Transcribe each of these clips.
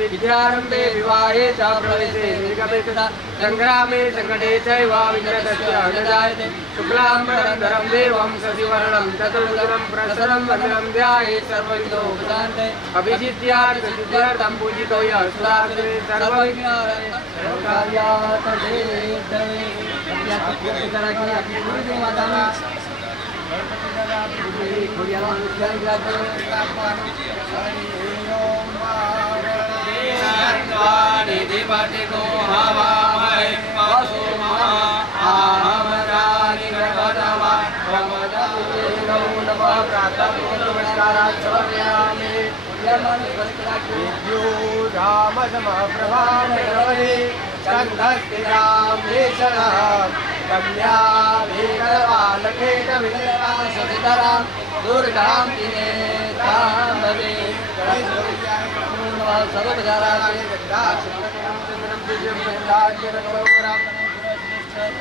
विद्यारंभे विवाहे च प्रवेशे संग्रामे संकटे चैव विघ्नस्य न जायते शुक्लाम्बरधरं देवं शशिवर्णं चतुर्भुजं प्रसन्नं वदनं ध्यायेत् सर्वविघ्नोपशान्ते अभिजित्यार्थसिद्ध्यर्थं पूजितो यः सुरासुरे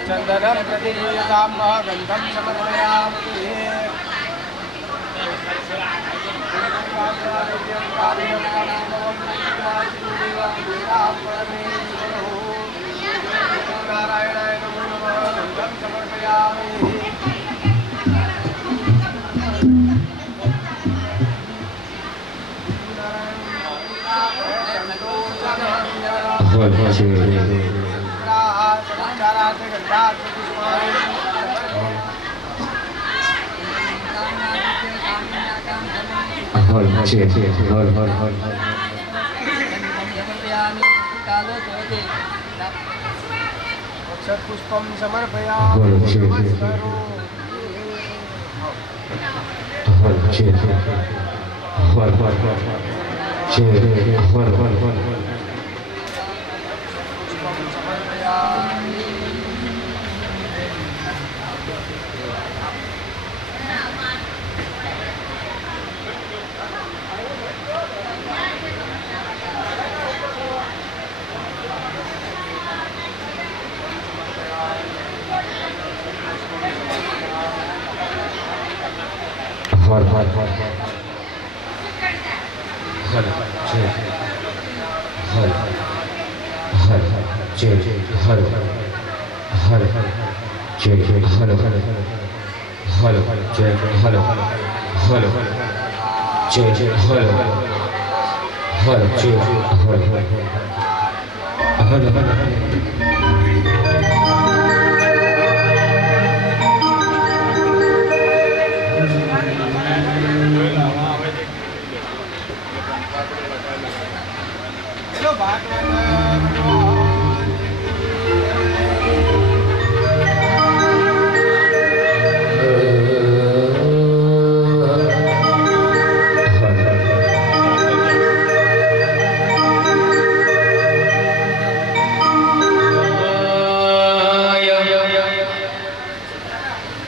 चंदनं प्रतिष्ठां गन्धं समर्पयामि नारायणाय नमो नमः गन्धं समर्पयामि पुष्पं समर्पयामि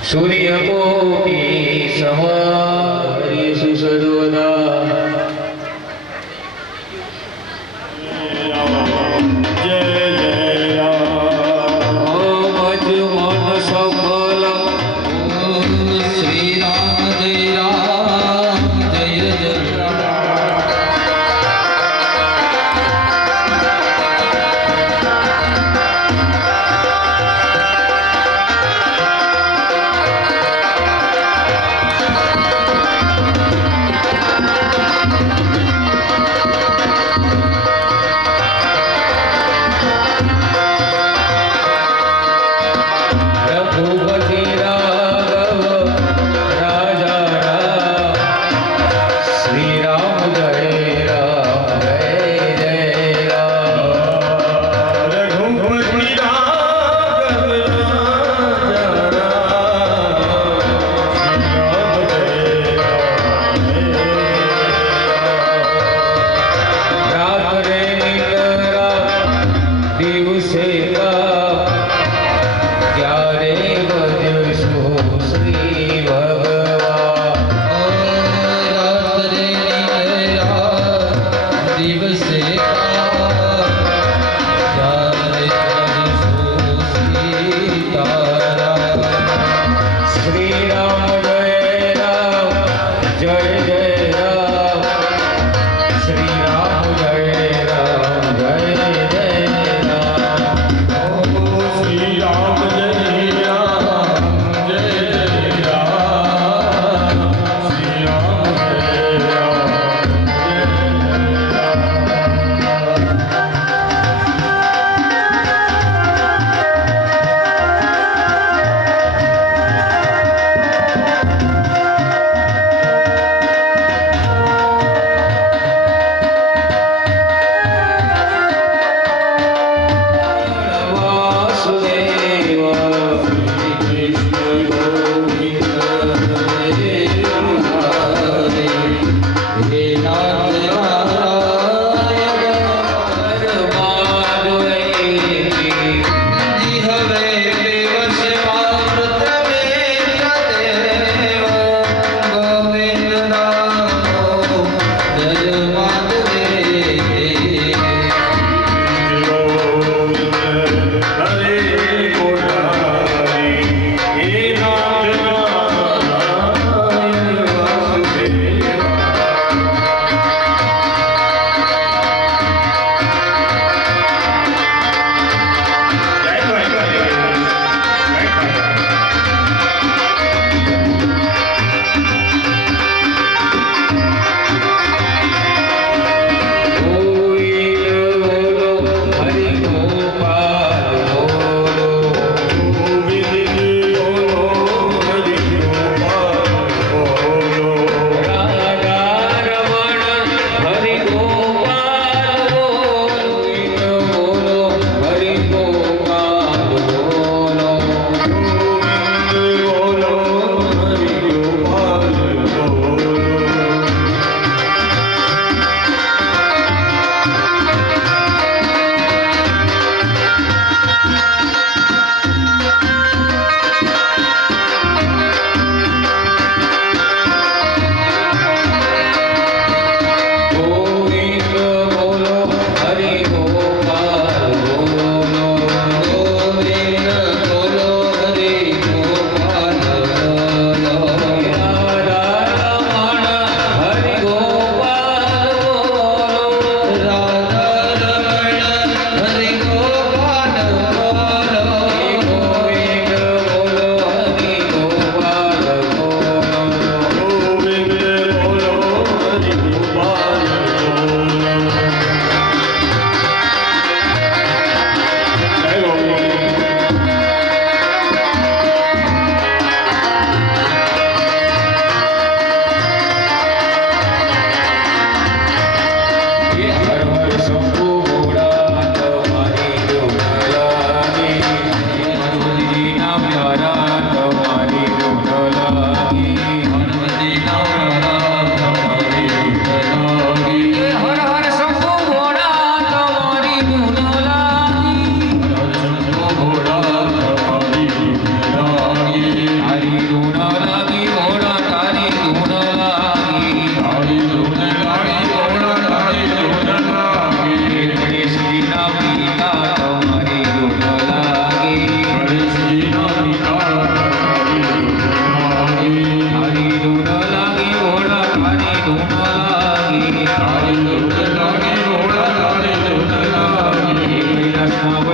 सूर्यकोटि समहर्षि सर्वदा जय जय राम मज मन सफल श्री राम जय राम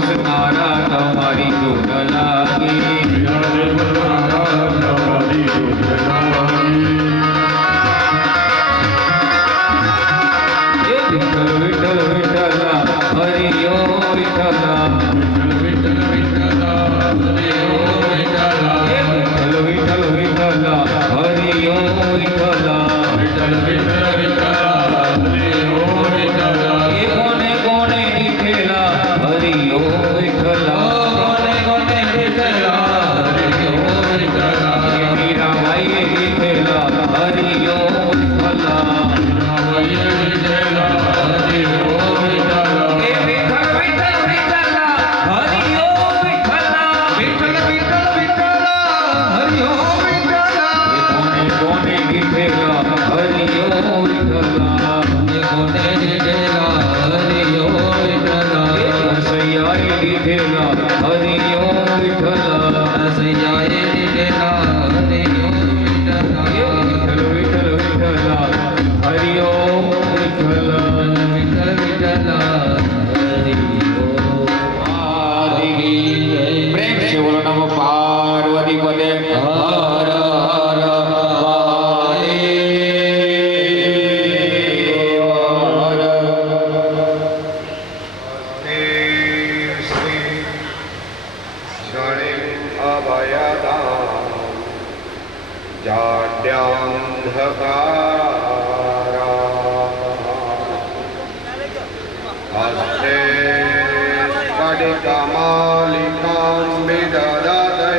પોષનારા તમારી દૂધ લાગી. વિઠ્ઠલ વિઠ્ઠલ વિઠ્ઠલા હરિ ઓમ વિઠ્ઠલા. વિઠ્ઠલ વિઠ્ઠલ વિઠ્ઠલા હરિ ઓમ વિઠ્ઠલા. એ કોને કોને દીઠેલા હરિ ઓમ વિઠ્ઠલા. એ મીરાબાઈએ દીઠેલા હરિ ઓમ વિઠ્ઠલા. એ વિઠ્ઠલ વિઠ્ઠલ વિઠ્ઠલા હરિ ઓમ વિઠ્ઠલા. એ કોને કોને દીઠેલા હરિ ઓમ વિઠ્ઠલા. એ રસૈયાએ દીઠેલા હરિ ઓમ વિઠ્ઠલા. એ વિઠ્ઠલ વિઠ્ઠલ વિઠ્ઠલા હરિ ઓમ વિઠ્ઠલા. પ્રેમ છે બોલો નમો પાર્વતી પદે. હર હર શ્રી ગણિમ અભયદામ જાડ્યાંધકારા હસ્તે સ્ફટિકમાલિકાં વિદધતે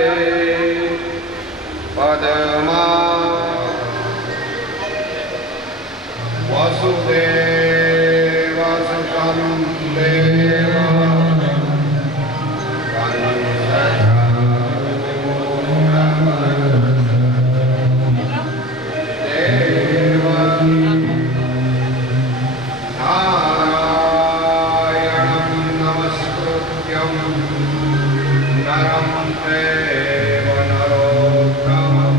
પદ્મા વસુદેવસુतं નારાયણં નમસ્કૃત્યં નરં ચૈવ નરોત્તમં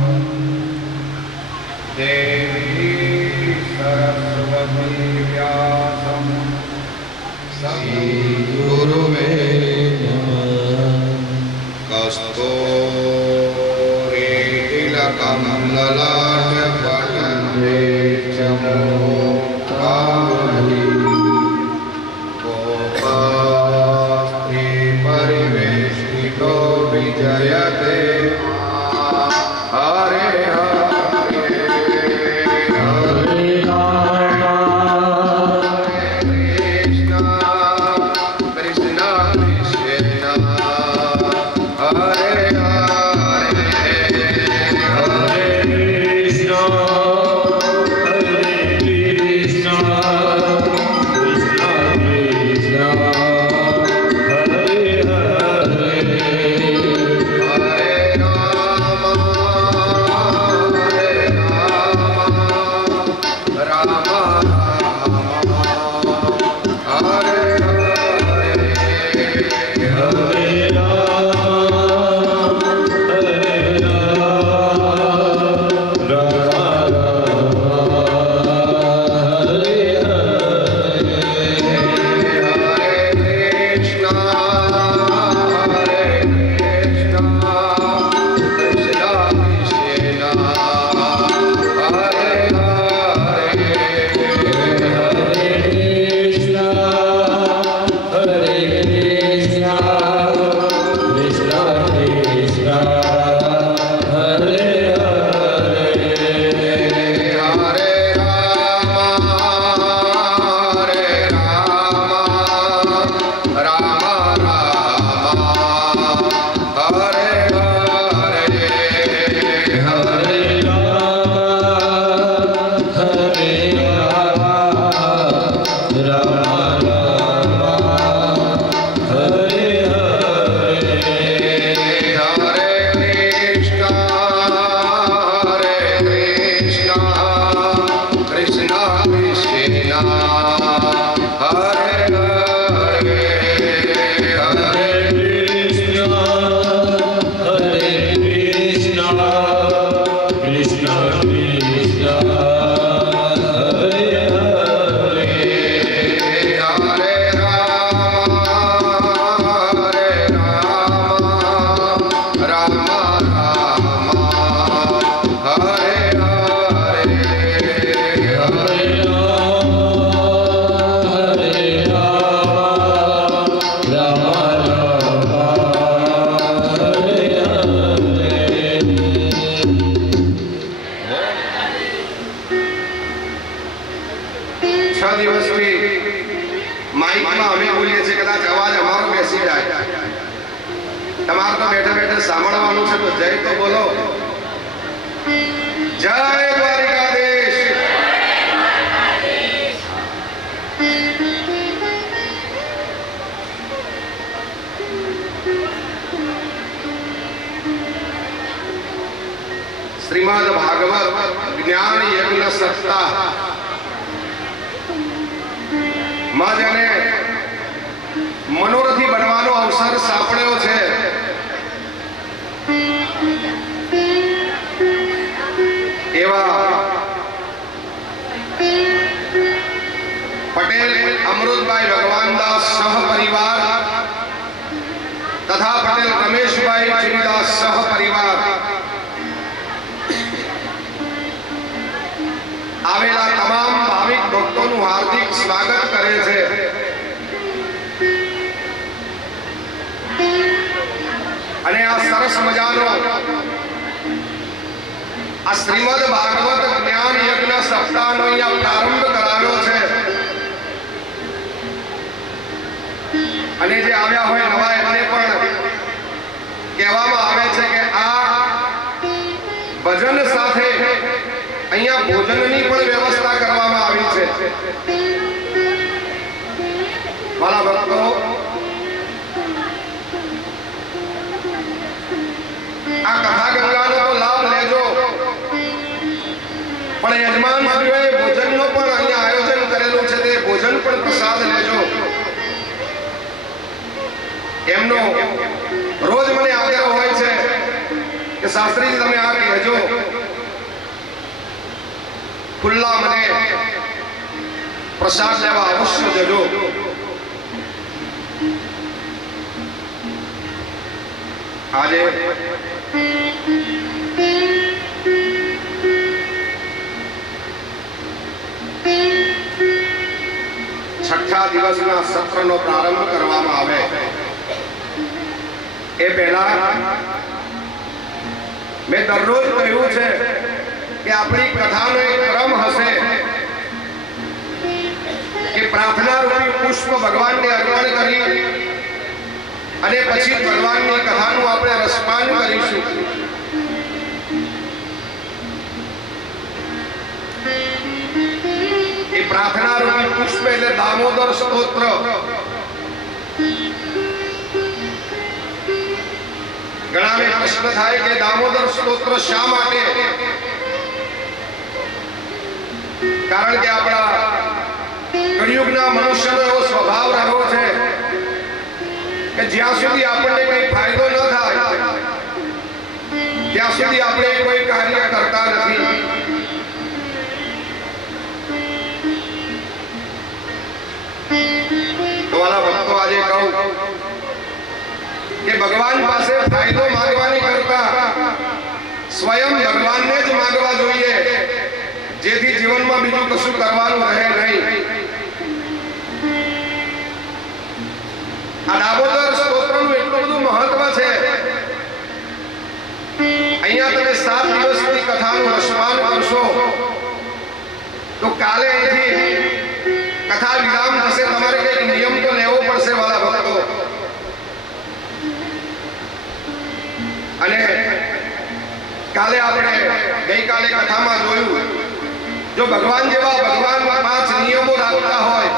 દેવી સરસ્વતી વ્યાસં ગુરુવે કસ્તૂરીતિલકં લલાટપટલે ચમોકામલી ગોપાસ્ત્રી પરિવેષ્ટિતો વિજયતે હરે Rama બેસી જાય. તમારે તો બેઠા બેઠા સાંભળવાનું છે, તો જય તો બોલો. જય દ્વારિકાધીશ. શ્રીમદ ભાગવત જ્ઞાન યજ્ઞ સપ્તાહ માં જેને મનોરથી બનવાનો અવસર સાંપડ્યો છે, એવા પટેલ અમૃતભાઈ ભગવાનદાસ સહપરિવાર તથા પટેલ રમેશભાઈ ચિનદાસ સહપરિવાર આવેલા તમામ ભાવિક ભક્તોનું હાર્દિક સ્વાગત કરે છે. અને આ સરસ મજાનો આ શ્રીમદ ભાગવત જ્ઞાન યજ્ઞ સપ્તાહનો અહીંયા પ્રારંભ કરાવ્યો છે. અને જે આવ્યા હોય નવા એમને પણ કહેવામાં આવે છે કે આ ભજન સાથે અહીંયા ભોજનની પણ વ્યવસ્થા કરવામાં આવી છે. વાલા ભક્તો, આ કથા ગંગાનો તો લાભ લેજો, પણ યજમાન શ્રીઓએ ભોજનનો પણ અહીંયા આયોજન કરેલું છે, તે ભોજન પણ પ્રસાદ લેજો. એમનો રોજ મને આગ્રહ હોય છે કે શાસ્ત્રીજી તમે આ કહેજો, ખુલ્લા મને પ્રસાદ લેવા અવશ્ય જજો. આજે છઠ્ઠા દિવસના સત્રનો પ્રારંભ કરવામાં આવે એ પહેલા મેં દરરોજ કહ્યું છે કે આપણી કથાનો એક ક્રમ હશે કે પ્રાર્થના રૂપી પુષ્પ ભગવાનને અર્પણ કરી અને પછી ભગવાનની કથાનું આપણે રસપાન કરીશું. એ પ્રાર્થના રૂપી પુષ્પ એટલે દામોદર સ્તોત્ર. ઘણાને પ્રશ્ન થાય કે દામોદર સ્તોત્ર શા માટે? કારણ કે આપણા કળિયુગના મનુષ્યનો એવો સ્વભાવ રહ્યો છે કે જ્યાં સુધી આપણને કંઈ ફાયદો ન થાય ત્યાં સુધી આપણે કોઈ કાર્ય કરતા નથી. તો વાલા ભક્તો, આજે કહું કે ભગવાન પાસે ફાયદો માંગવાની કરતા સ્વયં ભગવાનને જ માંગવા જોઈએ, જેથી જીવનમાં બીજું કશું કરવાનું રહે નહીં. આ દામોદર સ્તોત્રનું એટલું બધું મહત્વ છે. અહીંયા તમે 7 દિવસની કથાનું રસપાન કરશો તો કાલે અહીંથી કથા વિરામ થશે. તમારે કંઈક નિયમ તો લેવો પડશે વાલા ભક્તો. અને કાલે આપણે ગઈકાલે કથામાં જોયું, જો ભગવાન જેવા ભગવાન 5 નિયમો રાખતા હોય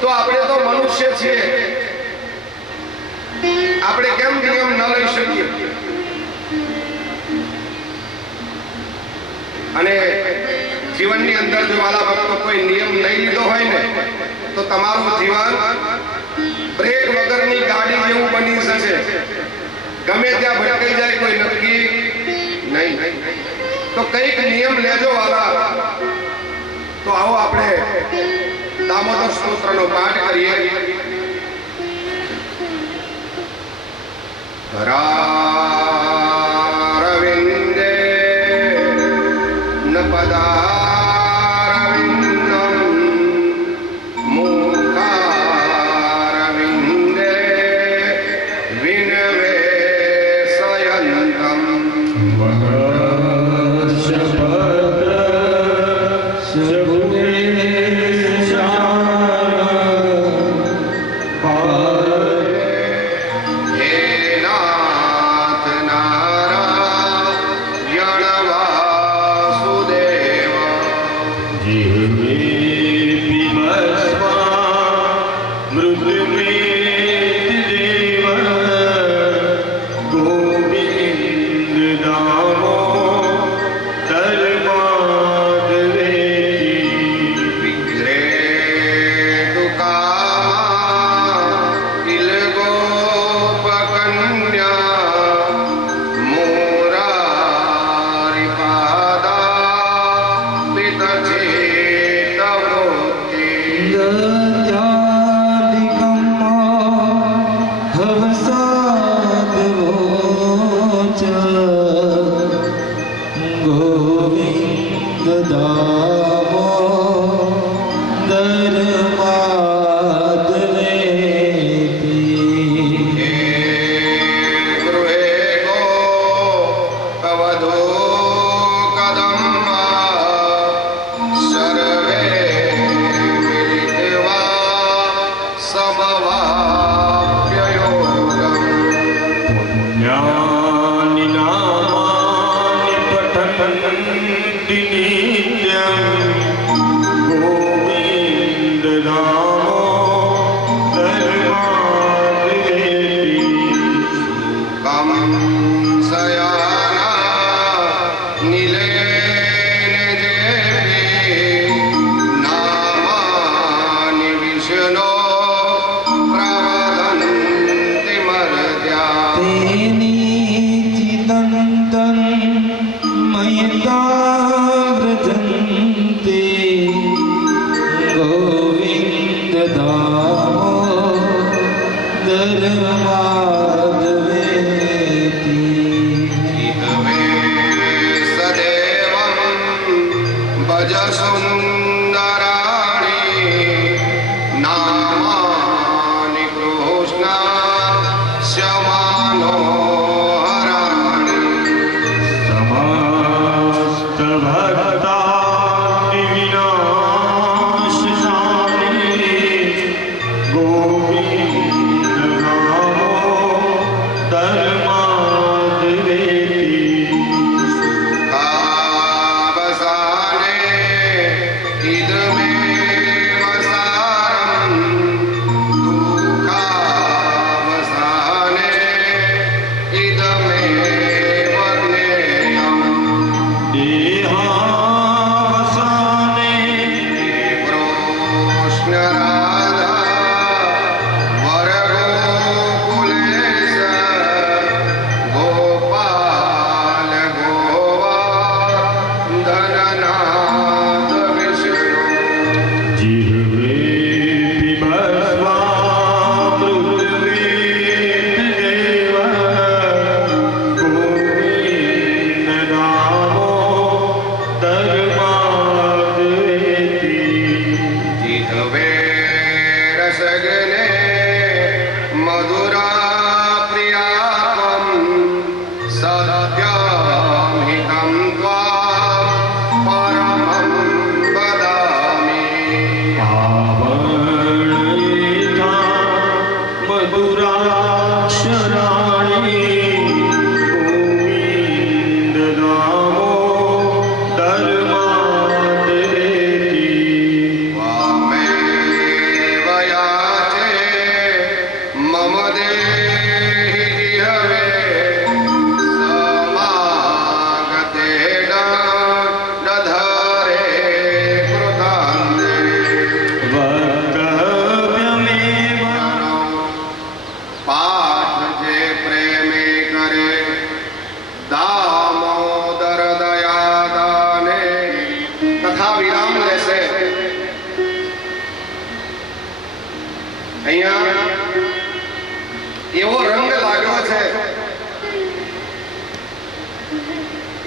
તો આપણે તો મનુષ્ય છીએ, આપણે કેમ નિયમ ન લઈ શકીએ? અને જીવનની અંદર જો વાલા ભક્તો કોઈ નિયમ નહીં લીધો હોય ને તો તમારું જીવન બ્રેક વગરની ગાડી જેવું બની જશે. ગમે ત્યાં ભટકાઈ જાય, કોઈ નક્કી નહીં. તો કંઈક નિયમ લેજો વાલા. તો આવો આપણે દામોદર સ્તોત્રનો પાઠ કરીએ. ધરારવિંદે ન પદારવિંદમ મુખારવિંદે વિનવેશયંતમ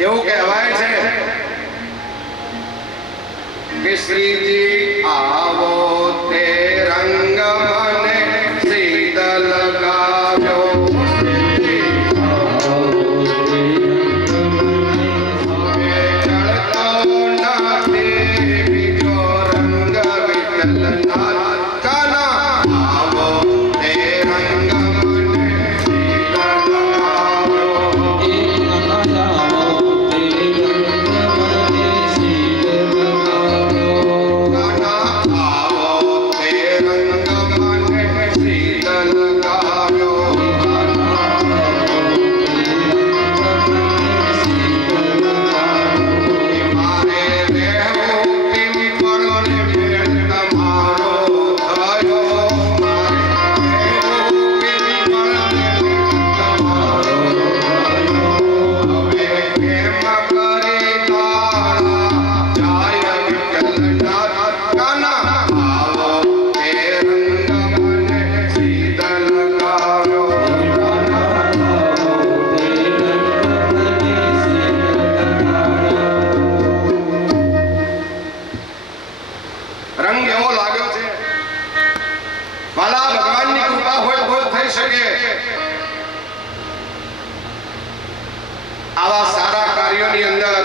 એવું કહેવાય છે કે શ્રીજી આવો તે રંગ મને શીતલ ગાવ્યો આવો ભગવાનની કૃપા હોય તો જ થઈ શકે. આવા સારા કાર્યોની અંદર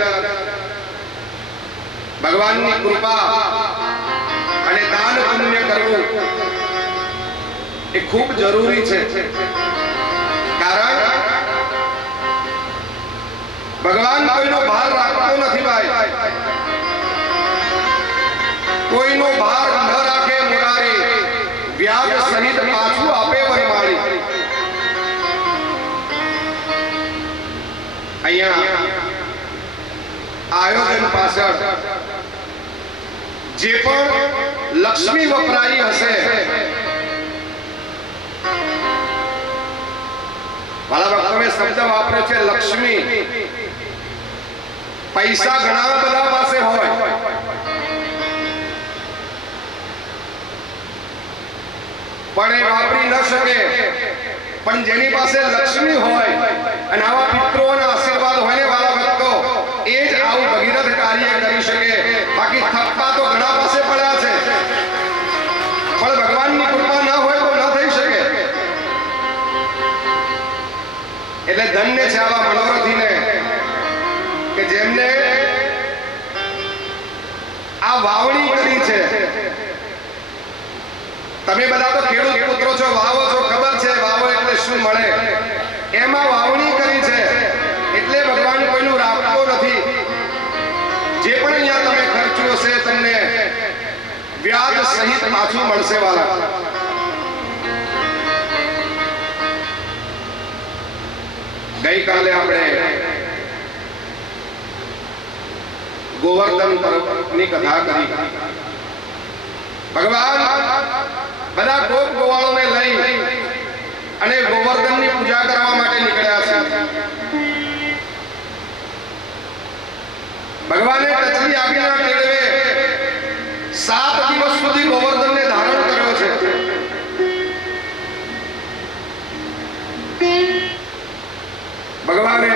ભગવાનની કૃપા અને દાન પુણ્ય કરવું એ ખૂબ જરૂરી છે. કારણ ભગવાન કોઈનો ભાર રાખતો નથી ભાઈ. કોઈનો ભાર ન રાખે મુરારી, વ્યાજ સહિત પાછું આપે વરમાળી. અહીંયા આયોજન પાછળ જે પણ લક્ષ્મી વપરાઈ હશે, વાલા ભક્તોએ શબ્દ વાપર્યો છે લક્ષ્મી. પૈસા ઘણા બધા પાસે હોય, પણ એ વાપરી ન શકે. પણ જેની પાસે લક્ષ્મી હોય અને આવા પિતૃઓના આશીર્વાદ હોય ને વાલા ભક્તો, એ જ આવું ભગીરથ કાર્ય કરી શકે. બાકી થપ્પા તો ઘણા પાસે પડ્યા છે, પણ ભગવાનની કૃપા ન હોય તો ન થઈ શકે. એટલે ધન્ય છે આવા મનોરથીને કે જેમને આ વાવણી કરી છે. તમે બધા તો ખેડૂત પુત્રો છો, વાવો છો, ખબર છે વાવો એટલે શું મળે. એમાં વાવણી કરી છે એટલે ભગવાન કોઈનું રાખતો નથી. જે પણ અહીંયા તમે ખર્ચ્યો છે તમને વ્યાજ સહિત પાછું મળશે વાલા. ગઈકાલે આપણે ગોવર્ધન પર્વની કથા કરી. ભગવાન બધા ગોપ ગોવાળોને લઈ અને ગોવર્ધનની પૂજા કરવા માટે નીકળ્યા છે. ભગવાને ટચલી આજ્ઞા કેળવે 7 દિવસ સુધી ગોવર્ધનને ધારણ કર્યો છે. ભગવાને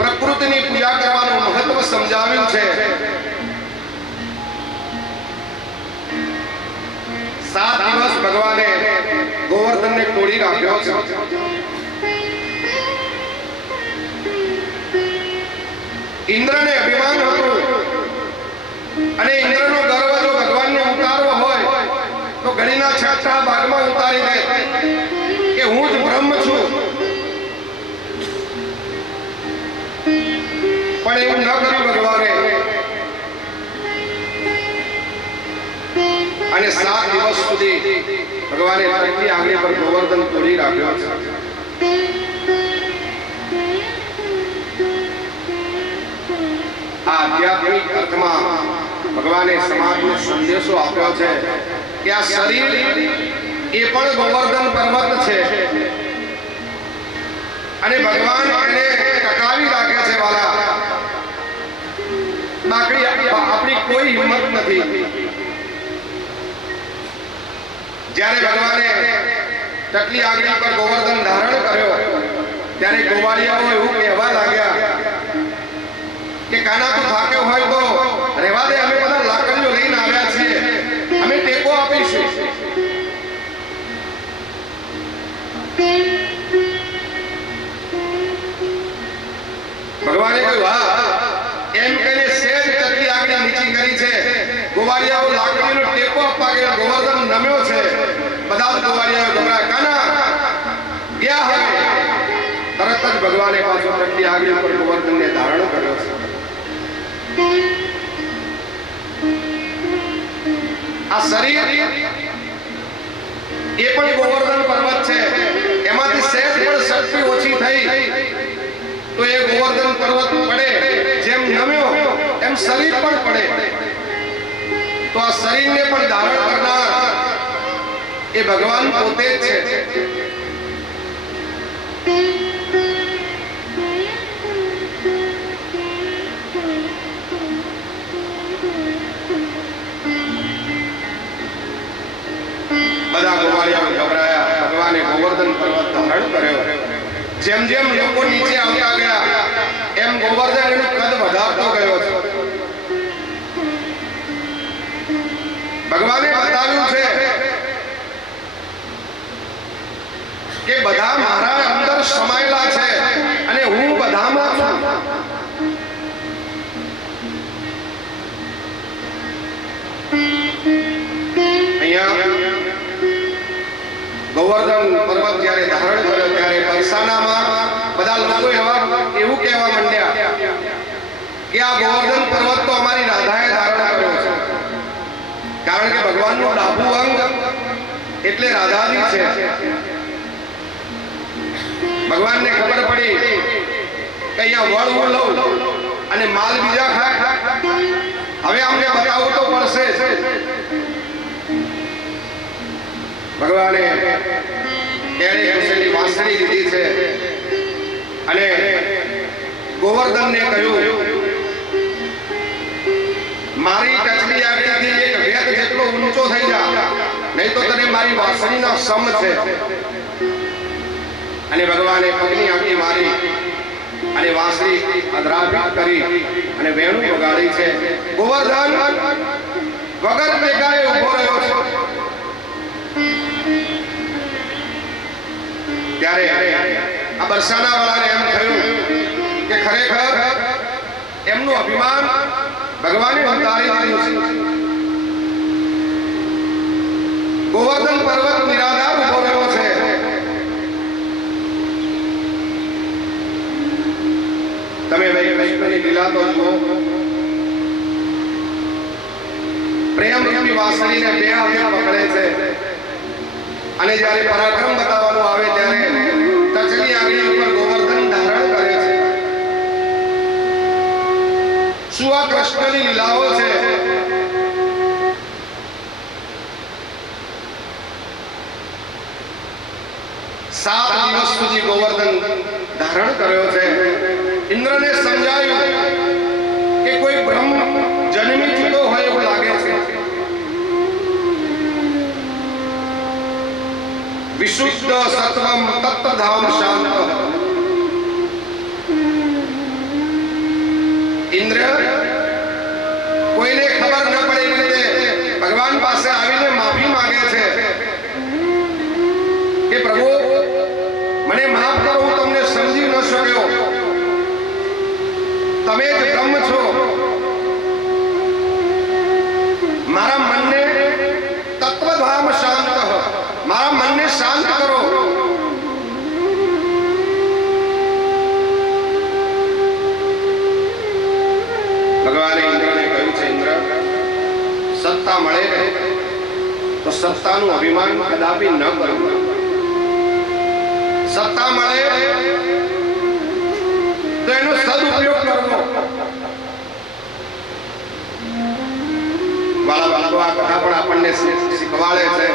પ્રકૃતિની પૂજા કરવાનું મહત્વ સમજાવ્યું છે. 7 દિવસ ભગવાને ગોવર્ધનને તોડી રાખ્યો છે. ઇન્દ્રને અભિમાન હતું અને ઇન્દ્રનો ગર્વ જો ભગવાનને ઉતારવો હોય તો ઘડીના 6 ભાગમાં ઉતારી દે કે હું જ બ્રહ્મ છું. પણ એવું ન કર્યું ભગવાને. અને 7 દિવસ સુધી ભગવાને ટચલી આગળ પર ગોવર્ધન તોડી રાખ્યો છે. આ આધ્યાત્મિક અર્થમાં ભગવાને સમાજને સંદેશો આપ્યો છે કે આ શરીર એ પણ ગોવર્ધન પર્વત છે અને ભગવાન એને ટકાવી રાખે છે વાલા. બાકી આપણી કોઈ હિંમત નથી. જ્યારે ભગવાને ટકલી આગળ પર ગોવર્ધન ધારણ કર્યો ત્યારે ગોવાળિયાઓ એવું કહેવા લાગ્યા કે કાના તો થાક્યો હોય તો રહેવા દે, અમે બધા લાકડીઓ લઈને આવ્યા છીએ, અમે ટેકો આપીશું. ભગવાને કહ્યું હા. એમ કહીને સેજ ટકલી આગળ નીચી કરી છે. ગોવાળિયાઓ લાકડીનો ટેકો આપવા ગયા. ગોવર્ધન નમ્યો છે. બધા જ ગોવાળિયાઓ ગભરાયા. કાના ગયા હવે. તરત જ ભગવાને પાછો ટકલી આગળ પર ગોવર્ધનને ધારણ કર્યો છે. આ શરીર એ પણ ગોવર્ધન પર્વત છે. એમાંથી સહેજ પણ શક્તિ ઓછી થઈ તો એ ગોવર્ધન પર્વત પડે. જેમ નમ્યો એમ શરીર પણ પડે. તો આ શરીરને પણ ધારણ કરનાર એ ભગવાન પોતે જ છે. બધા ગોવાળિયાઓ ગભરાયા. ભગવાને ગોવર્ધન પર્વત ધારણ કર્યો. જેમ જેમ લોકો નીચે આવતા ગયા એમ ગોવર્ધન એનું કદ વધારતો ગયો છે. ભગવાને બતાવ્યું છે ગોવર્ધન પર્વત જ્યારે ધારણ કર્યો ત્યારે બરસાનામાં બધા લોકો એવું કહેવા માંડ્યા કે આ ગોવર્ધન પર્વત તો અમારી રાધાએ ધારણ કર્યો છે, કારણ કે ભગવાનનું ડાબું અંગ એટલે રાધાજી છે. ભગવાનને ખબર પડી કે અહીંયા વળ હું લઉં અને માલ બીજા ખાય, હવે અમને બતાવવું તો પડશે. ભગવાને તેણે ઘસેલી વાંસળી લીધી છે અને ગોવર્ધનને કહ્યું, મારી ટચલી આગળથી એક વેદ જેટલો ઊંચો થઈ જા, નહીં તો તને મારી વાંસળીનો સમ છે. અને ભગવાને પગની આંટી મારી અને વાંસળી અધરાભિત કરી અને વેણુ વગાડી છે. ગોવર્ધન વગર ટેકાએ ઉભો રહ્યો છે. ત્યારે આ બરસાના વાળાને એમ થયું કે ખરેખર એમનું અભિમાન ભગવાને ઉતારી દીધું છે. ગોવર્ધન પર્વત નિરાધાર ઉભો રહ્યો છે. તમે ભાઈ કૃષ્ણની લીલા તો જુઓ. પ્રેમ રૂપી વાંસળીને બે હાથે પકડે છે અને જ્યારે પરાક્રમ બતાવવાનું આવે ત્યારે ટચલી આંગળી ઉપર ગોવર્ધન ધારણ કરે છે. શું આ કૃષ્ણની લીલાઓ છે? સાત દિવસ સુધી ગોવર્ધન ધારણ કર્યો છે. ઇન્દ્રને સમજાયું કે કોઈ બ્રહ્મ જન્મી ચૂક્યો હોય એવું લાગે છે. વિશુદ્ધ સત્વમ તત્તધામ શાંત. ઇન્દ્ર કોઈને ખબર ન પડે એ રીતે ભગવાન પાસે આવીને માફી માંગે છે કે પ્રભુ મને માફ કરો, હું તમને સમજી ન શક્યો. તમે જ બ્રહ્મ છો. મારા મનને તત્વધામ શાંત, મારા મનને શાંત કરો. ભગવાને ઇન્દ્રને કહ્યું છે, ઇન્દ્ર સત્તા મળે ને તો સત્તાનું અભિમાન કદાપી ન કરવું. સત્તા મળે તો એનો સદુપયોગ કરવો. વાલા બાળકો, આ કથા પણ આપણને શીખવાડે છે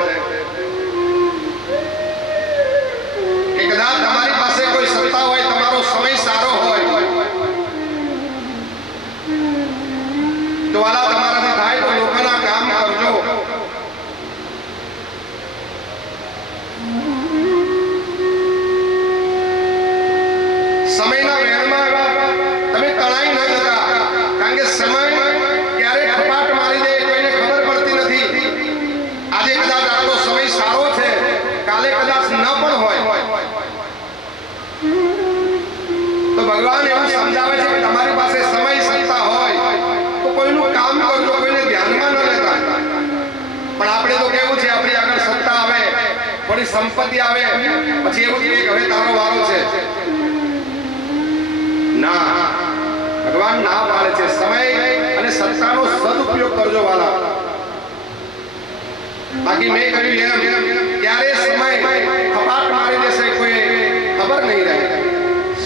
કે કદાચ તમારી પાસે કોઈ સત્તા હોય, તમારો સમય સારો હોય, તો વાલા તમારાથી થાય તો લોકોના કામ કરજો. સમયના વેણમાં તમે તણાઈ ન જતા, કારણ કે સમય ક્યારે ખપાટ મારી દે કોઈને ખબર પડતી નથી. આજે કદાચ આપણો સમય સારો છે, કાલે કદાચ ન પણ હોય. તો ભગવાન એવું સમજાવે છે કે તમારી પાસે સમય સત્તા હોય તો કોઈનું કામ કરજો, કોઈને ધ્યાનમાં ન લેતા. પણ આપણે તો કેવું છે, આપણી આગળ સત્તા આવે, થોડી સંપત્તિ આવે, પછી એવું કે હવે તારો વારો છે. ના, ભગવાન ના પાડે છે, સમય અને સત્તાનો સદુપયોગ કરજો વાલા. બાકી મેં કહ્યું એમ ક્યારે સમય ખપાટ મારી દેશે કોઈ ખબર નહીં રહે.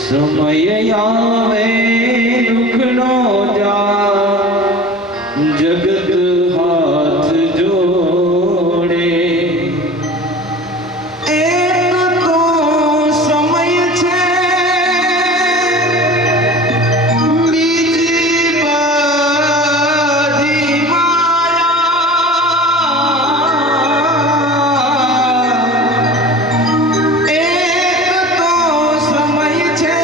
સમય આવે દુઃખનો જા, જગત હાથ જોડે. એક તો સમય છે, બીજી બધી માયા. એક તો સમય છે,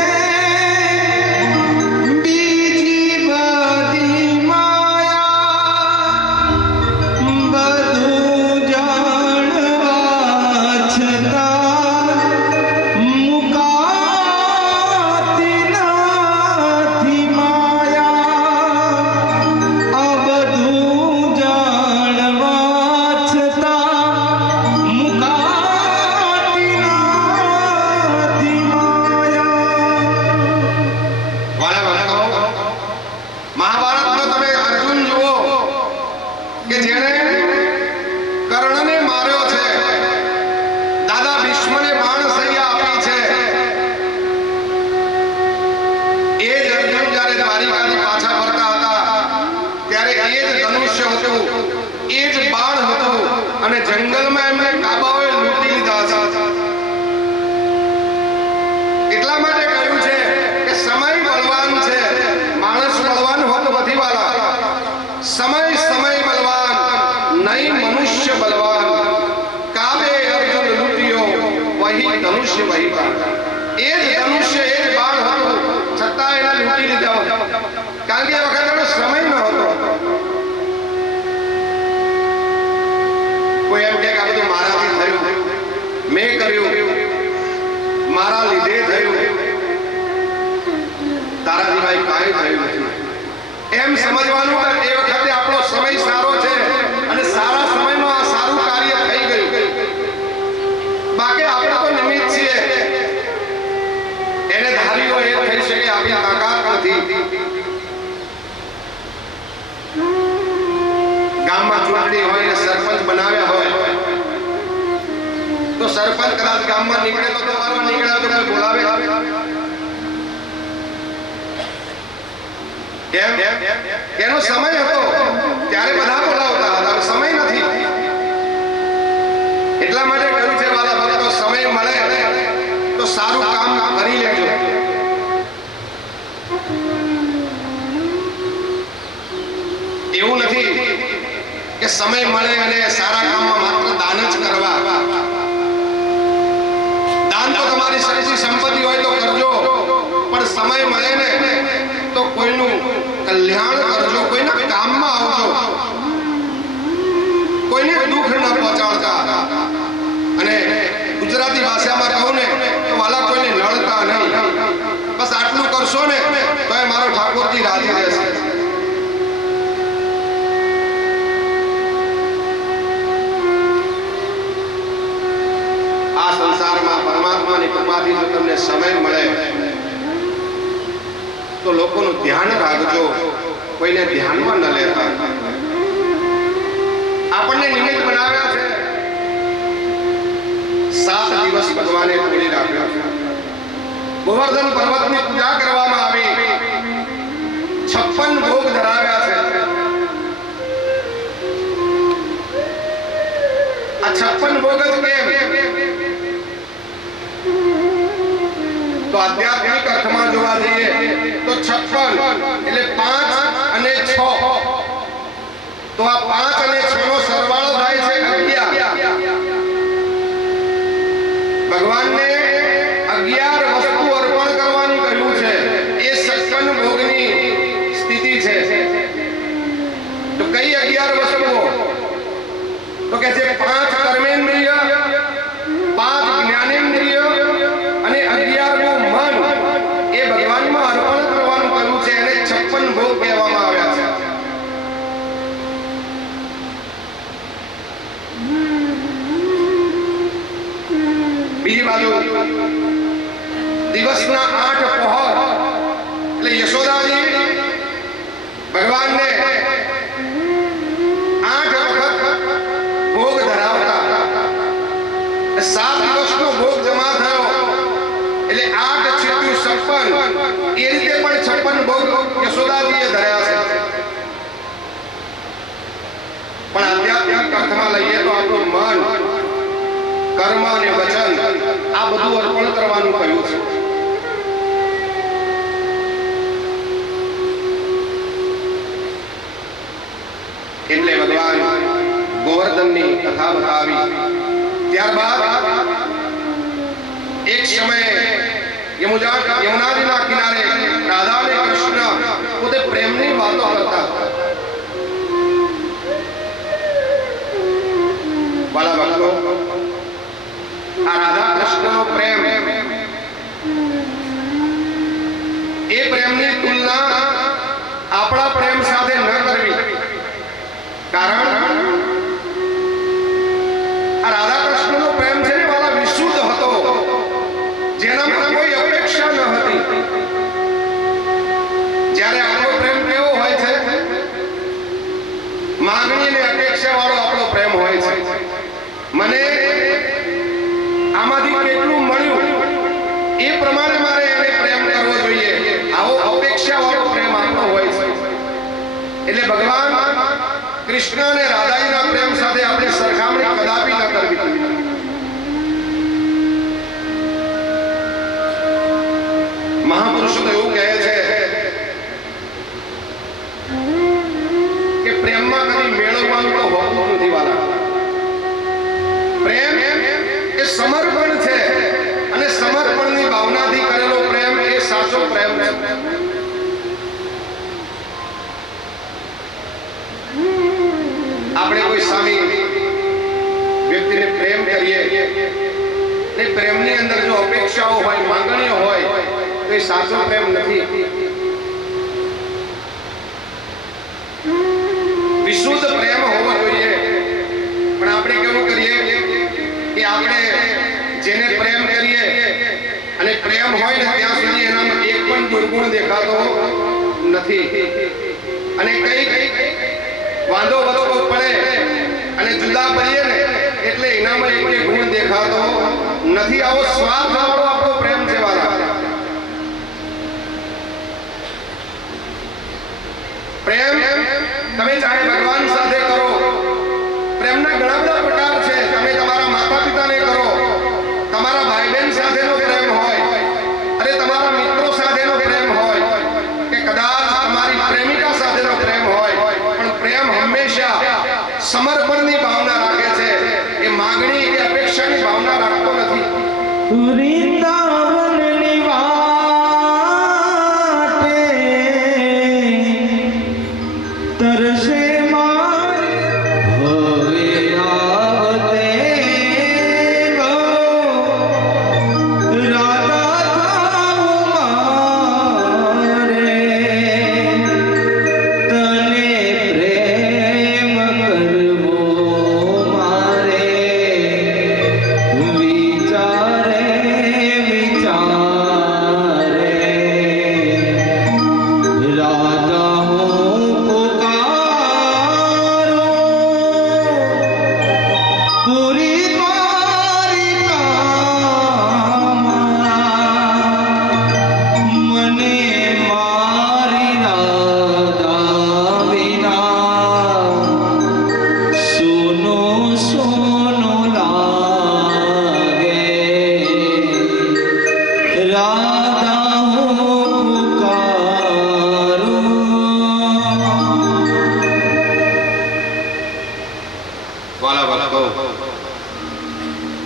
ધનુષ્ય વહી પાડતા. એ જ ધનુષ્ય એ જ બાણ હતું છતાં એને લૂંટી લીધા હતા. કારણ કે એ વખતે એનો સમય ન હતો. કોઈ એમ કે આ બધું મારાથી થયું, મેં કર્યું, મારા લીધે થયું, તારાથી ભાઈ કાંઈ થયું નથી એમ સમજવાનું. એ વખતે આપણો સમય સારો છે અને સારા સમયમાં આ સારું કાર્ય થઈ ગયું. બાકી આપણે તો નિમિત્ત છીએ. એને ધાર્યું એ થઈ શકે આપણી તાકાત નથી. ગામમાં ચૂંટણી હોય ને સરપંચ બનાવ્યા હોય તો સરપંચ કદાચ ગામમાં નીકળે તો તમારા નીકળ્યા તો કોઈ બોલાવે કેમ? એનો સમય હતો ત્યારે બધા બોલાવતા હતા. સમય નથી. એટલા માટે કહ્યું છે વાલા ભક્તો, સમય મળે તો સારું કામ કરી લેજો. એવું નથી કે સમય મળે અને સારા કામમાં માત્ર દાન જ કરવા. દાન તો તમારી શરીરની સંપત્તિ હોય તો કરજો, પણ સમય મળે ને તો કોઈનું કલ્યાણ કરજો, કોઈના કામમાં આવજો, કોઈને દુઃખ ન પહોંચાડતા. અને ગુજરાતી ભાષામાં કહું ને તો વાલા કોઈને નડતા નહીં. બસ આટલું કરશો ને તો એ મારો ઠાકોરજી રાજી રહેશે. આ સંસારમાં પરમાત્માની કૃપાથી જો તમને સમય મળે તો લોકોનું ધ્યાન રાખજો, કોઈને ધ્યાનમાં ન લેતા. આપણને નિમિત્ત બનાવ્યા છે. 7 દિવસ ભગવાને તોડી રાખ્યો. ગોવર્ધન પર્વતની પૂજા કરવામાં આવી. 56 ભોગ ધરાવ્યા છે. આ 56 ભોગ જ કેમ? તો આધ્યાત્મિક અર્થમાં જોવા જઈએ તો 56 એટલે 5 અને 6. તો આ 5 અને 6 નો સરવાળો થાય છે 11. ભગવાનને 11 વસ્તુ અર્પણ કરવાનું કહ્યું છે. એ 56 ભોગની સ્થિતિ છે. તો કઈ 11 વસ્તુઓ? તો કે જે 5 કર્મેન્દ્રિય, 5 જ્ઞાનેન્દ્રિય અને 11મું મન એ ભગવાનમાં અર્પણ કરવાનું કહ્યું છે. એને 56 ભોગ કહેવામાં આવ્યા છે. બીજી બાજુ દિવસના 8 પહોર એટલે યશોદાજી ભગવાનને 8 વખત ભોગ ધરાવતા. 7 દિવસનો ભોગ જમા થયો એટલે 8 × 56 એ રીતે પણ 56 ભોગ યશોદાજીએ ધર્યા છે. પણ આધ્યાત્મિક અર્થમાં લઈએ તો આપણું મન, કર્મ અને વચન આ બધું અર્પણ કરવાનું કહ્યું છે. એટલે ભગવાન ગોવર્ધનની કથા બતાવી. ત્યારબાદ એક સમયે યમુનાજીના કિનારે રાધા અને કૃષ્ણ પોતે પ્રેમની વાતો કરતા. વાલા ભક્તો, આ રાધા કૃષ્ણનો પ્રેમ એ પ્રેમની તુલના આપણા પ્રેમ સાથે ન કરવી. કારણ આ રાધા કૃષ્ણનો પ્રેમ છે ને વાલા વિશુદ્ધ હતો, જેનામાં કોઈ અપેક્ષા ન હતી. જ્યારે આપણો પ્રેમ કેવો હોય છે? માંગણી અને અપેક્ષા વાળો આપણો પ્રેમ હોય છે. મને આમાંથી કેટલું મળ્યું એ પ્રમાણે મારે એને પ્રેમ કરવો જોઈએ. આવો અપેક્ષા વાળો પ્રેમ આપણો હોય છે. એટલે ભગવાન કૃષ્ણ અને રાધાજીના પ્રેમ સાથે આપણે સરખામણી કદાપી ન કરવી. મહાપુરુષો તો એવું કહે છે કે પ્રેમમાં કદી મેળવવાનું તો હોતું નથી વાલા. પ્રેમ એ સમર્પણ છે. સમર્પણની ભાવનાથી કરેલો પ્રેમ એ સાચો પ્રેમ છે. આપણે કોઈ સામી વ્યક્તિને પ્રેમ કરીએ ને પ્રેમની અંદર જો અપેક્ષાઓ હોય, માંગણીઓ હોય તો એ સાચો પ્રેમ નથી. વિશુદ્ધ પ્રેમ હોવો જોઈએ. પણ આપણે કેવું કરીએ કે આપણે જેને પ્રેમ કરીએ અને પ્રેમ હોય ને ત્યાં સુધી એનામાં એક પણ દુર્ગુણ દેખાતો નથી. અને કઈ વાંધો વચકો પડે અને જુદા પડીએ ને એટલે એનામાં એક ગુણ દેખાતો નથી. આવો સ્વાર્થ વાળો આપણો પ્રેમ છે વાલા. પ્રેમ તમે ચાહે ભગવાન સાથે કરો. પ્રેમના ઘણા બધા પ્રકાર છે. તમે તમારા માતા પિતાને કરો, તમારા ભાઈ બહેન સાથેનો પ્રેમ હોય, અરે તમારા મિત્રો સાથેનો પ્રેમ હોય, કે કદાચ તમારી પ્રેમિકા સાથેનો પ્રેમ હોય. પણ પ્રેમ હંમેશા સમર્પણની ભાવના રાખે છે. એ માગણી કે અપેક્ષાની ભાવના રાખતો નથી. વૃંદાવનની વાટે તરસે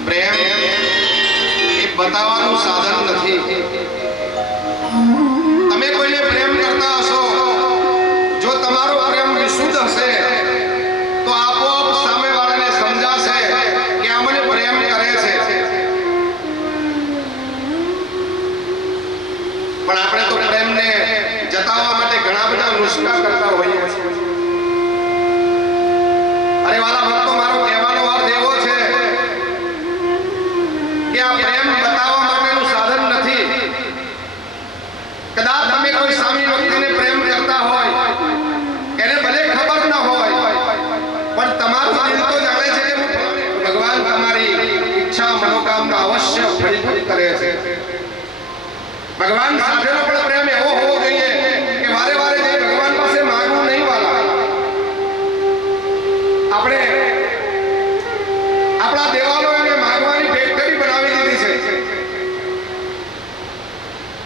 પ્રેમ એ બતાવવાનું સાધન નથી. તમે કોઈને પ્રેમ કરતા હશો, જો તમારો પ્રેમ વિશુદ્ધ હશે તો આપોઆપ સામેવાળાને સમજાશે કે આ મને પ્રેમ કરે છે. પણ આપણે તો પ્રેમને જતાવવા માટે ઘણા બધા નુસ્ખા કરતા હોઈએ છીએ. અરે વાલા ભક્તો, મારો કહેવાનો અર્થ એવો છે કે આ પ્રેમ બતાવવા માટેનું સાધન નથી. કદાચ તમે કોઈ સામી વ્યક્તિને પ્રેમ કરતા હોય, એને ભલે ખબર ન હોય, પણ તમારું દિલ તો જાણે છે કે ભગવાન તમારી ઈચ્છા મનોકામના અવશ્ય ફળીભૂત કરે છે. ભગવાન સાથેનો પણ પ્રેમ એવો હોવો જોઈએ કે વારે વારે જઈ ભગવાન પાસે માંગવું નહીં વાલા. આપણે આપણા દેવાલો એને માંગવાની ફેક્ટરી બનાવી દીધી છે.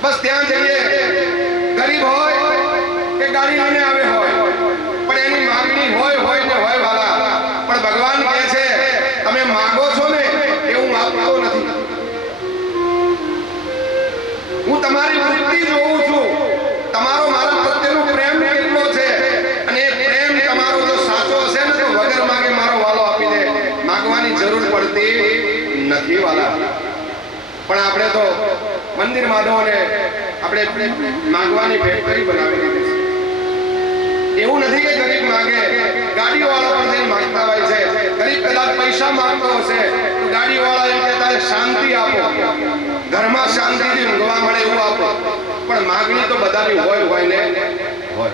બસ ત્યાં જઈએ, ગરીબ હોય કે ગાડી લઈને આવે હોય, પણ એની માંગણી હોય ને હોય વાલા. પણ ભગવાન કહે છે તમે માંગો છો ને એવું આપતો નથી. હું તમારી વૃત્તિ જોઉં છું, તમારો મારા પ્રત્યેનો પ્રેમ કેટલો છે. અને એ પ્રેમ તમારો જો સાચો હશે ને તો વગર માગે મારો વાલો આપી દે. માંગવાની જરૂર પડતી નથી વાલા. પણ આપણે તો મંદિર માધવને આપણે માંગવાની ફેક્ટરી બનાવી દીધી છે. એવું નથી કે ગરીબ માંગે, ગાડીવાળા પણ જઈને માંગતા હોય છે. ગરીબ કદાચ પૈસા માંગતો હશે તો ગાડીવાળા એમ કહેતા હોય શાંતિ આપો, ઘરમાં શાંતિથી ઊંઘવા મળે એવું આપો. પણ માંગણી તો બધાની હોય ને હોય.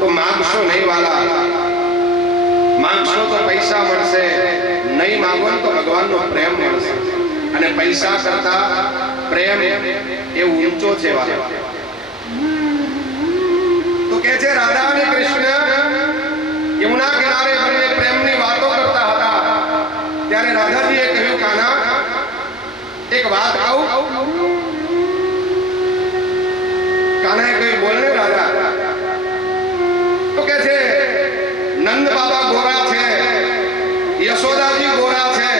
તો માંગશો નહીં વાલા. માંગશો તો પૈસા મળશે, નહીં માંગો તો ભગવાનનો પ્રેમ મળશે. અને પૈસા કરતા પ્રેમ એ ઊંચો છે વાલા. તો કે છે રાધા અને કૃષ્ણ યમુના કિનારે બંને પ્રેમની વાતો કરતા હતા. ત્યારે રાધાજીએ કહ્યું કાના એક વાત કહું. કાનાએ કહ્યું બોલ ને રાધા. તો કે છે નંદ બાબા ગોરા છે, યશોદાજી ગોરા છે,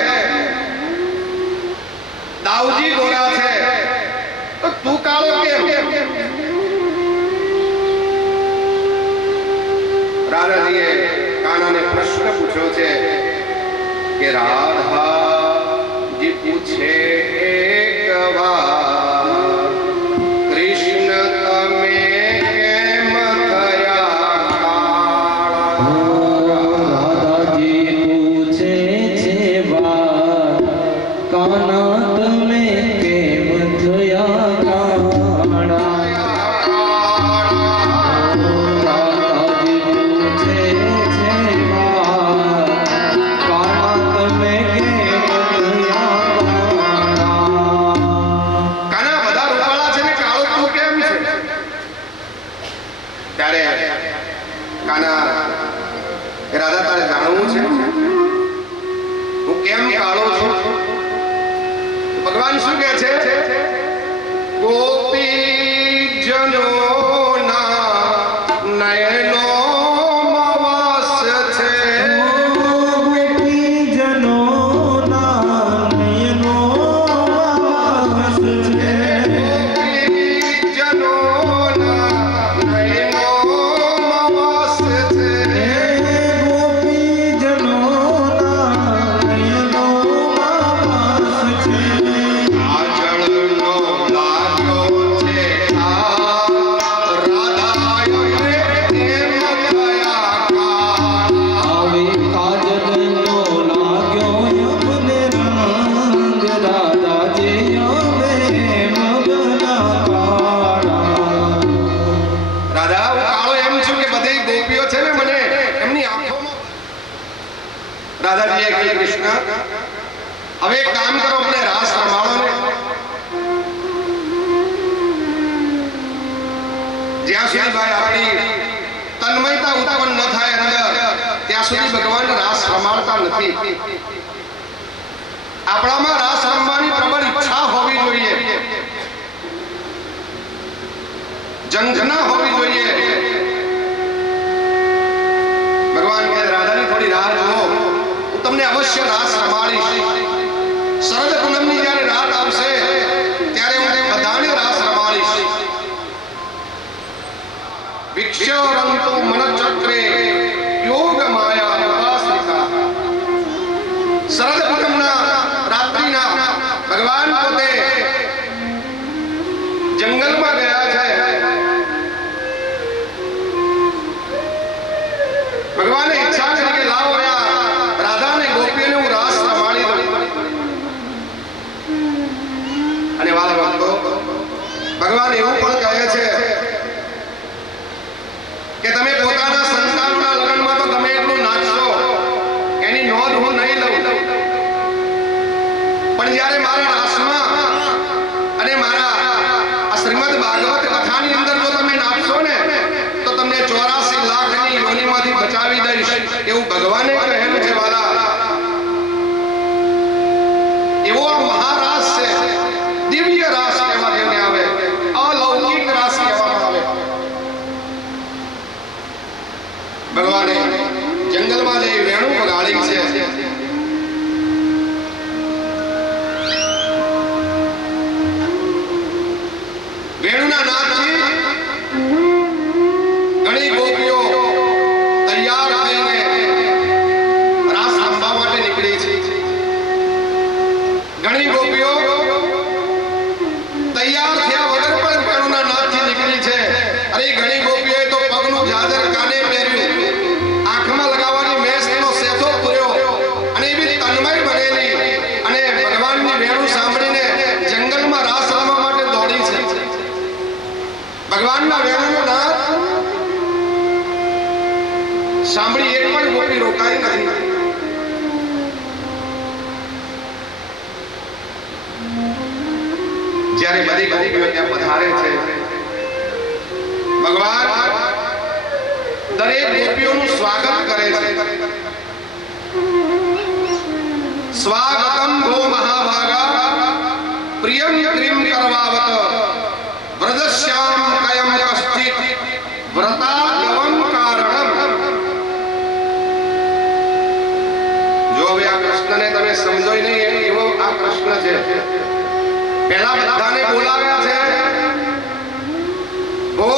દાઉજી ગોરા છે, પૂછ્યો છે કે રાધાજી પૂછે એક વાર કૃષ્ણ તમે કેમ થયા કાળા? રાધાજી પૂછે છે વાત કાના તમે કેમ થયા કાળા? રાધાજી પૂછે છે વાત કાના તમે કેમ થયા કાળા? કાના બધા રૂપાળા છે ને કાળો તું કેમ છે? ત્યારે કાના કે રાધા તારે જાણવું છે હું કેમ કાળો છું? ભગવાન શું કહે છે? ગોપી જનોના નયનો મવાસ છે. ગોપીજનોના નયનો વાસ છે. જનોના નયનો મવાસ છે. ગોપીજનોના નયનો વાસ છે. કાજળનો લાગ્યો છે આ રાધાએ કેમ થયા કાળા? આવે કાજલનો લાગ્યો યમને રંગ રાધાજી અમે મગના કાળા. રાધા હું કાળો એમ છું કે બધી ગોપીઓ છે ને મને એમની આંખોમાં રાધાજીએ કહ્યું કૃષ્ણ હવે એક કામ કરો મને રાસ રમાડો ને. જ્યાં સુધી ભાઈ આપણી તન્મયતા ઉત્પન્ન ન થાય અંદર ત્યાં સુધી ભગવાન રાસ રમાડતા નથી. આપણામાં રાસ રમવાની પ્રબળ ઈચ્છા હોવી જોઈએ, ઝંઝના હોવી જોઈએ. ભગવાન કહે રાધાની થોડી રાહ જુઓ, હું તમને અવશ્ય રાસ રમાડીશ. શરદ પૂનમની જ્યારે રાત આવશે ત્યારે હું બધાને રાસ રમાડીશ. વિક્ષરંતુ મનચક્રે યોગ માયા ઉપાસિકા. શરદ પૂનમના રાત્રિના ભગવાન પોતે જંગલમાં ગયા છે. ભગવાને ઈચ્છા કરી કે લાવો આ રાધા અને ગોપીઓને હું રાસ રમાડી દઉં. અને વાલા ભક્તો ભગવાન એવું પણ કહે છે કે તમે પોતાના સંતાનોના લગ્નમાં તો તમે એટલું નાચશો એની નોંધ હું નહીં લઉં, પણ જ્યારે મારા રાસમાં અને મારા આ શ્રીમદ ભાગવત કથાની અંદર જો તમે નાચશો ને તો તમને 84 લાખની યોનિમાંથી બચાવી દઈશ એવું ભગવાને કહેલું છે. વાલા એવો આ મહારાસ છે, દિવ્ય રાસ કહેવા જેને આવે, અલૌકિક રાસ કહેવામાં આવે. ભગવાને જંગલમાં જઈ વેણુ વગાડી છે. વેણુના નાદથી ઘણી ગોપીઓ તૈયાર થઈને રાસ રમવા માટે નીકળી છે. ઘણી ગોપીઓ તૈયાર થયા વગર પણ વેણુના નાદથી નીકળી છે. અરે ઘણી ગોપીઓએ તો પગનું જાજર કાને પહેર્યું, આંખમાં લગાવવાની મેસનો સેથો પૂર્યો અને એવી તન્મય બનેલી અને ભગવાનની વેણુ સાંભળીને જંગલમાં રાસ રમવા માટે દોડી છે. ભગવાનના વેણુનો નાદ સાંભળી એક પણ ગોપી રોકાઈ નથી. જ્યારે બધી ગોપીઓ ત્યાં પધારે છે ભગવાન દરેક ગોપીઓનું સ્વાગત કરે છે. સ્વાગતમ ભો મહાભાગા પ્રિયમ ક્રીમ કરવાવત વ્રજશ્યામ કયમ કશ્ચિત વ્રતાગવમ કારણમ. જો હવે આ કૃષ્ણને તમે સમજો નહીં એવો આ કૃષ્ણ છે. પહેલા બધાને બોલાવ્યા છે, ઓ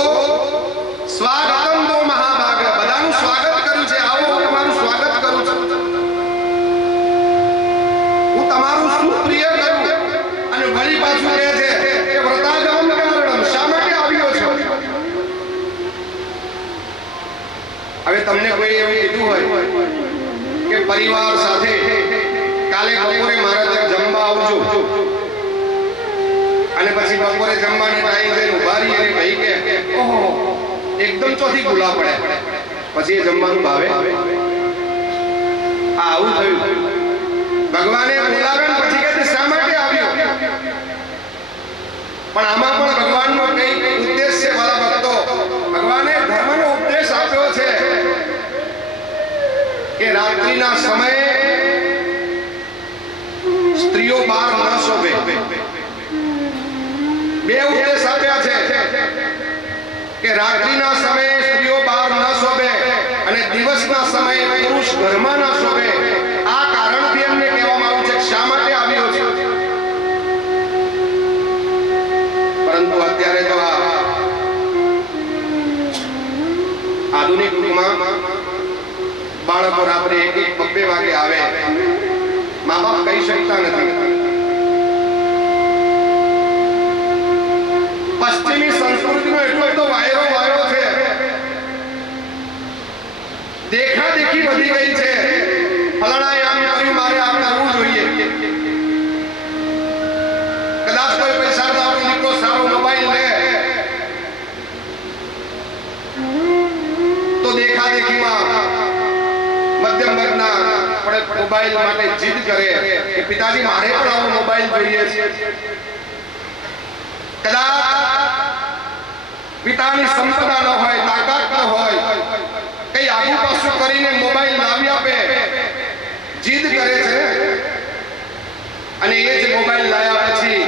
સ્વાગતમ ભો મહાભાગા, બધાનું સ્વાગત કર્યું છે. આવો હું તમારું સ્વાગત કરું છું. હોય કે પરિવાર સાથે કાલે બપોરે મારા ત્યાં જમવા આવજો, અને પછી બપોરે જમવાને ટાઈમ જઈને ઉભા રહી અને ભાઈ કે ઓહો એકદમ ચોથી ભૂલા પડે, પછી એ જમવાનું ભાવે? આ આવું થયું. ભગવાને બોલાવે ને પછી કે શા માટે આવ્યો? પણ આમાં પણ ભગવાનનો કઈ ઉદ્દેશ છે મારા ભક્તો. ભગવાને ધર્મનો ઉપદેશ આપ્યો છે કે રાત્રિના સમયે સ્ત્રીઓ બહાર ન શોભે. બે ઉપદેશ આપ્યા છે કે રાત્રિના સમયે સ્ત્રીઓ બહાર ન શોભે અને દિવસના સમયે પુરુષ ઘરમાં ન શોભે. આ કારણથી એમને કહેવામાં આવ્યું છે કે શા માટે આવ્યો છે. પરંતુ અત્યારે તો આ આધુનિક યુગમાં બાળકો રાત્રે 1-2 વાગે આવે, મા બાપ કહી શકતા નથી. પશ્ચિમી સંસ્કૃતિનો એટલો બધો વાયરો છે, દેખા દેખી વધી ગઈ છે. ફલાણાએ આમ કર્યું, મારે આમ કરવું જોઈએ. કદાચ કોઈ પૈસાદાર દીકરો સારો મોબાઈલ લે તો દેખા દેખીમાં મધ્યમ વર્ગના મોબાઈલ માટે જીદ કરે કે પિતાજી મારે પણ આવો મોબાઈલ જોઈએ છે. કદાચ પિતાની સંપદા ન હોય, તાકાત ન હોય, કઈ આગુ પાછું કરીને મોબાઈલ લાવી આપે, જીદ કરે છે. અને એ જ મોબાઈલ લાયા પછી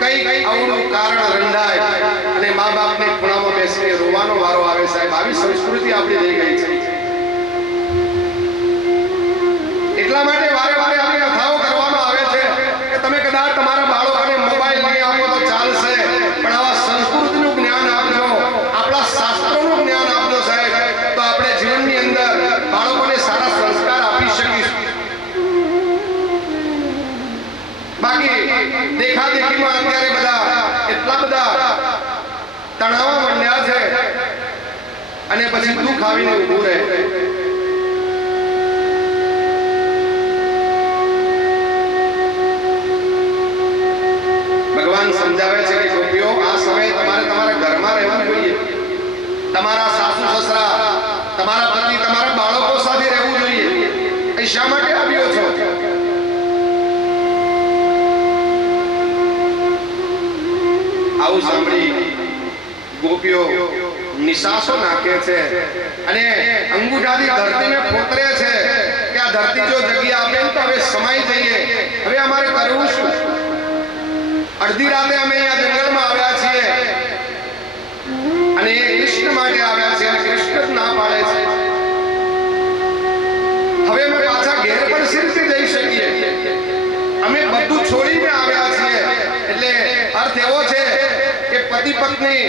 કઈ આવનું કારણ રંધાય અને મા બાપને ખૂણામાં બેસીને રોવાનો વારો આવે. સાહેબ, આવી સંસ્કૃતિ આપણી રહી ગઈ છે. એટલા માટે વારે વારે આવી કથાઓ કરવામાં આવે છે કે તમે કદાચ તમારા બાળકોને મોબાઈલ નહીં આપો તો ચાલશે, પણ આવા સંસ્કૃતિનું જ્ઞાન આપજો, આપણા શાસ્ત્રોનું જ્ઞાન આપજો સાહેબ, તો આપણે જીવનની અંદર બાળકોને સારા સંસ્કાર આપી શકીશું. બાકી દેખા દેખીમાં અત્યારે બધા એટલા બધા તણાવમાં મંડ્યા છે અને પછી દુઃખ આવીને ઊભું રહે. ભગવાન સમજાવે છે કે ગોપીઓ, આ સમય તમારે તમારા ઘરમાં રહેવું જોઈએ. તમારા સાસુ સસરા, તમારા પતિ, તમારા બાળકો સાથે રહેવું જોઈએ. એ શા માટે આવ્યો છો? આવું સાંભળી ગોપીઓ નિશાસો નાખે છે અને અંગૂઠાથી ધરતીને ફોતરે છે કે આ ધરતી જો જગ્યા આપે તો હવે સમાઈ જઈએ, હવે અમારે કરવું શું? અડધી રાતે અમે અહીંયા જંગલમાં આવ્યા છીએ અને એ કૃષ્ણ માટે આવ્યા છે અને કૃષ્ણ ના પાડે છે. હવે અમે પાછા ઘેર પણ શી રીતે જઈ શકીએ? અમે બધું છોડીને આવ્યા છીએ. એટલે અર્થ એવો છે કે પતિ પત્ની,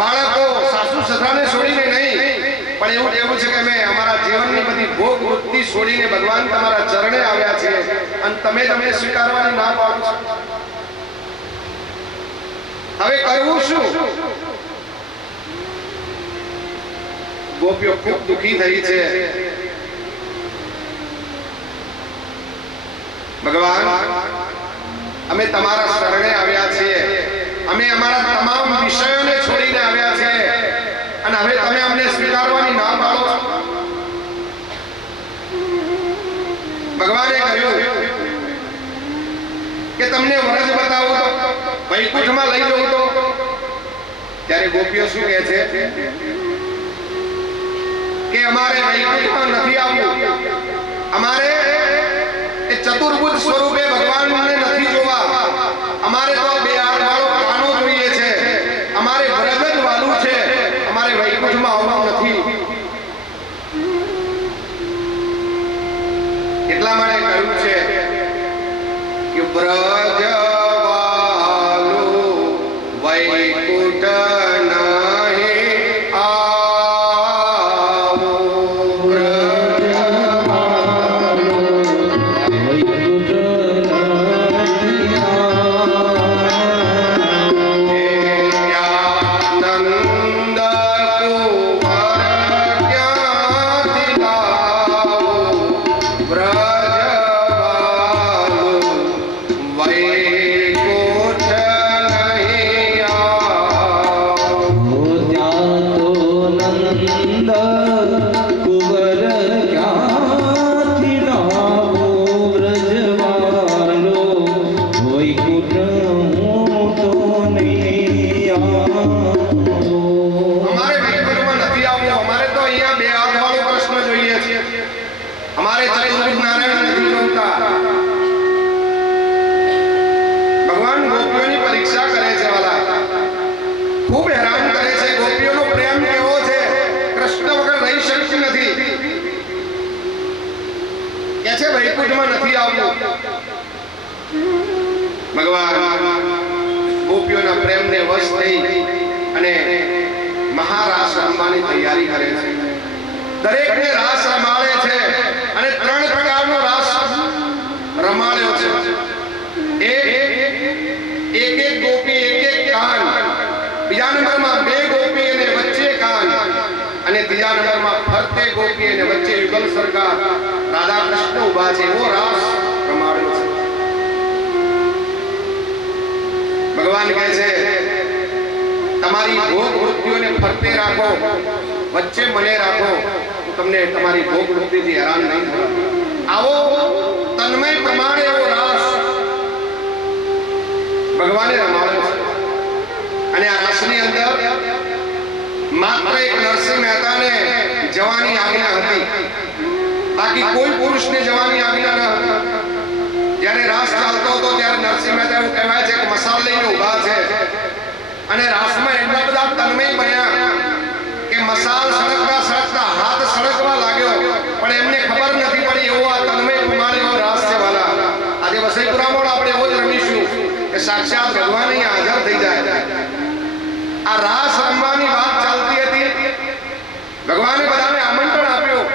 બાળકો, સાસુ સસરાને છોડીને નહીં, પણ એવું કહેવું છે કે અમે અમારા જીવનની બધી ભોગ વૃત્તિ છોડીને ભગવાન તમારા ચરણે આવ્યા છીએ અને તમે સ્વીકારવાની ના પાડો છો. હવે કરવું શું? ગોપીઓ ખૂબ દુઃખી થઈ છે. ભગવાન, અમે તમારા શરણે આવ્યા છીએ, અમે અમારા તમામ વિષયોને છોડીને આવ્યા છીએ અને હવે તમે અમને સ્વીકારવાની ના પાડો છો. ભગવાને કહ્યું કે તમને વ્રજ બતાવું તો, વૈકુંઠમાં લઈ જવું તો? ત્યારે ગોપીઓ શું કહે છે કે અમારે વૈકુંઠમાં નથી આવવું, અમારે એ ચતુર્ભુજ સ્વરૂપે ભગવાનને નથી જોવા, અમારે તો બે આડવાળો કાનો જોઈએ છે, અમારે વ્રજ જ વાલું છે, અમારે વૈકુંઠમાં આવવાનું નથી. એટલા માટે કહ્યું છે કે વ્રજ વૈકુંઠમાં નથી આવતું. ભગવાન ગોપીઓના પ્રેમને વશ થઈ અને મહારાસ રમવાની તૈયારી કરે છે. દરેકને રાસ રમાડે છે અને 3 પ્રકારનો રાસ રમાડ્યો છે. એક ગોપી એક કાન, બીજા નંબરમાં 2 ગોપી અને વચ્ચે કાન, અને ત્રીજા નંબરમાં ફરતે ગોપી અને વચ્ચે યુગલ સરકાર રાધા કૃષ્ણ ઉભા છે. એવો રાસ રમાડ્યો છે. ભગવાન કહે છે તમારી ભોગ વૃત્તિઓને ફરતે રાખો, વચ્ચે મને રાખો, તો તમને તમારી ભોગ વૃત્તિથી હેરાન નહીં થાય. આવો તન્મય પ્રમાણે એવો રાસ ભગવાને રમાડ્યો છે. અને આ રાસની અંદર માત્ર એક નરસિંહ મહેતાને જવાની આજ્ઞા હતી, બાકી કોઈ પુરુષને જવાની આજ્ઞા ન હતી. જ્યારે રાસ ચાલતો હતો ત્યારે નરસિંહ મહેતા એવું કહેવાય છે કે મસાલ લઈને ઊભા છે અને રાસમાં એટલા બધા તન્મય બન્યા કે મસાલ સળગતા સળગતા હાથ સળગવા લાગ્યો, પણ એમને ખબર નથી પડી. એવો આ તન્મય પ્રમાણેનો રાસ છે વાલા. આજે વસઈપુરામાં આપણે એવો જ રમીશું કે સાક્ષાત ભગવાન અહીં હાજર થઈ જાય. આ રાસ રમવાની વાત ચાલતી હતી. ભગવાને બધાને આમંત્રણ આપ્યું.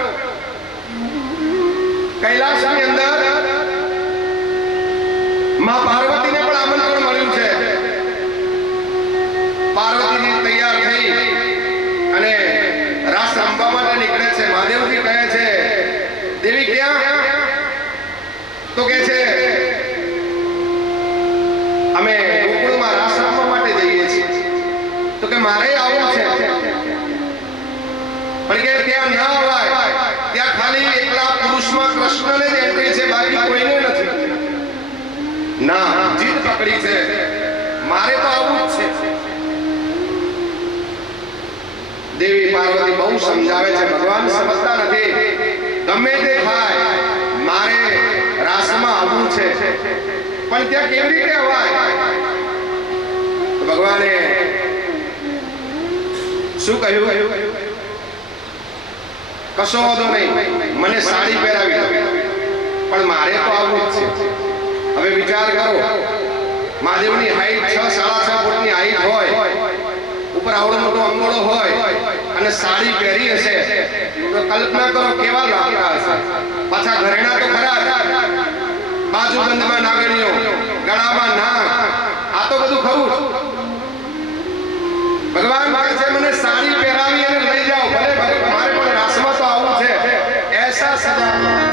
કૈલાસની અંદર માં પાર્વતીને પણ આમંત્રણ મળ્યું છે. પાર્વતીજી તૈયાર થઈ અને રાસ રમવા માટે નીકળે છે. મહાદેવજી કહે છે દેવી ક્યાં? તો કહે છે અમે ગોકુળમાં રાસ રમવા માટે જઈએ છીએ. તો કે મારે આવવું છે, પણ કે ત્યાં ન અવાય. ત્યાં ખાલી એકલા પુરુષમાં કૃષ્ણને જ એન્ટ્રી છે, બાકી કોઈને નથી. ના, જીદ પકડી છે, મારે તો આવવું જ છે. દેવી પાર્વતી બહુ સમજાવે છે, ભગવાન સમજતા નથી. ગમે તે થાય, મારે રાસમાં આવવું છે, પણ ત્યાં કેવી રીતે અવાય? તો ભગવાને શું કહ્યું? કશો વાંધો નહીં, મને સાડી પહેરાવી દો, પણ મારે તો આવવું જ છે. હવે વિચાર કરો, મહાદેવની હાઈટ 6-6.5 ફૂટની હાઈટ હોય, ઉપર આવડો મોટો અંગોળો હોય અને સાડી પહેરી હશે, તો કલ્પના કરો કેવા લાગતા હશે. પાછા ઘરેણા તો ખરા, બાજુબંધમાં નાગણીઓ, ગળામાં નાગ, આ તો બધું ખરું. ભગવાન કહે છે મને સાડી પહેરાવી અને લઈ જાઓ, ભલે મારે પણ રાસમાં તો આવવું છે. એસા સજા